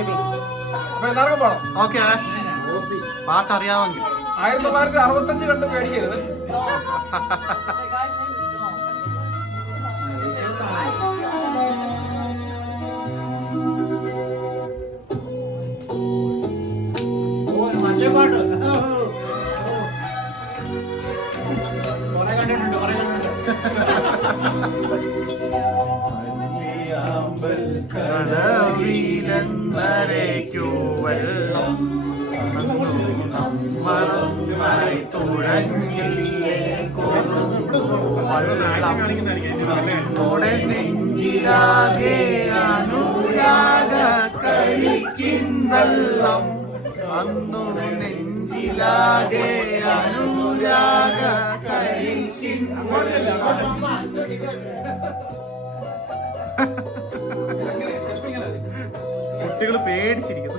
അപ്പൊ എല്ലാവർക്കും പോണം. ഓക്കെ, പാട്ടറിയാമെങ്കിൽ 1965 കണ്ട് പേടിക്കരുത്. കടവിലെന്നരയ്ക്കു വെള്ളം നമ്മളൊന്നായി തുഴഞ്ഞില്ലേ നമ്മുടെ നെഞ്ചിലാകെ അനുരാഗ കരിക്കിൻ വെള്ളം അന്നു നെഞ്ചിലാകെ അനുരാഗ കരിക്കിൻ കുട്ടികൾ പേടിച്ചിരിക്കുന്നു.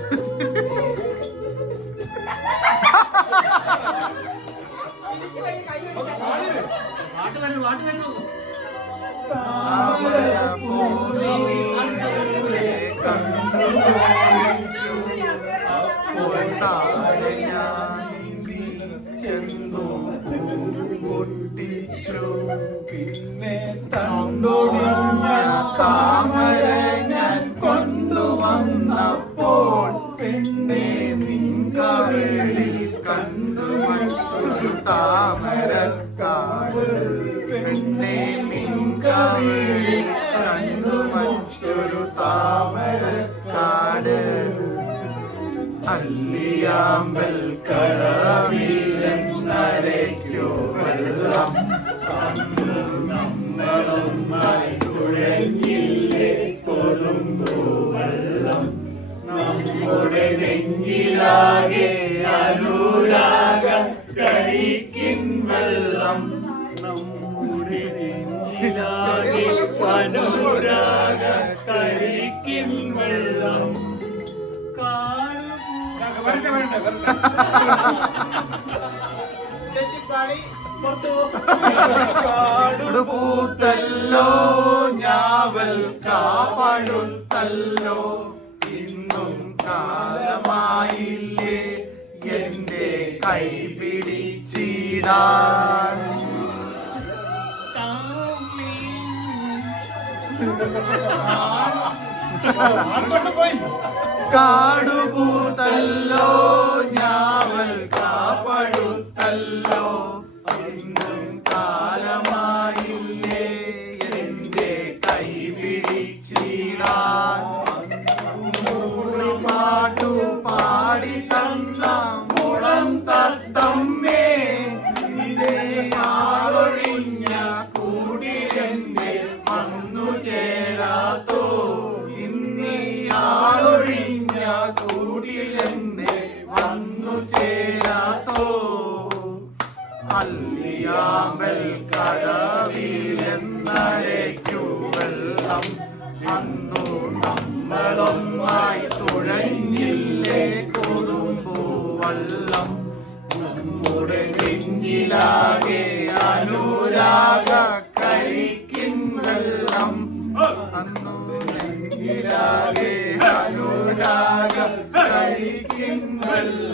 പിന്നെ താമര ഞാൻ കൊണ്ടുവന്നപ്പോൾ പെണ്ണെ നിങ്കവേളിൽ കണ്ടു മറ്റൊരു താമരക്കാട് പെണ്ണെ നിങ്കവേളിൽ കണ്ടു മറ്റൊരു താമരക്കാട് അല്ലിയാമ്പൽ കടവിലെന്നരയ്ക്കു വെള്ളം നമ്മളൊന്നായി തുഴഞ്ഞില്ലേ കൊതുമ്പു വെള്ളം നമ്മുടെ നെഞ്ചിലാകെ അനുരാഗ കരിക്കിൻ വെള്ളം നമ്മുടെ നെഞ്ചിലാകെ അനുരാഗ കരിക്കിൻ വെള്ളം കാടുപൂത്തല്ലോ ഞാവൽ കാപ്പഴുത്തല്ലോ ഇന്നും കാലമായില്ലേ എന്റെ കൈ പിടിച്ചിടാൻ കാടുപൂത്തല്ലോ ഞാവൽ കാപ്പഴുത്തല്ലോ ഇന്നും കാലമായില്ലേ എന്റെ കൈ പിടിച്ചിടാൻ പാട്ടു പാടി തന്ന മുളം തത്തമ്മേ നിന്റെ ആളൊഴിഞ്ഞ കൂടിയെന്നെ വന്നു ചേരാത്തോ ഇന്നീ ആളൊഴിഞ്ഞ കൂടിയെന്നെ വന്നു ചേരാത്തോ അല്ലിയാമ്പൽ കടവിലെന്നരയ്ക്കു വെള്ളം അന്നു നമ്മളൊന്നായി തുഴഞ്ഞില്ലേ കൊതുമ്പു വള്ളം നമ്മുടെ നെഞ്ചിലാകെ അനുരാഗ കരിക്കിൻ വെള്ളം അന്നു നെഞ്ചിലാകെ അനുരാഗ കരിക്കിൻ വെള്ളം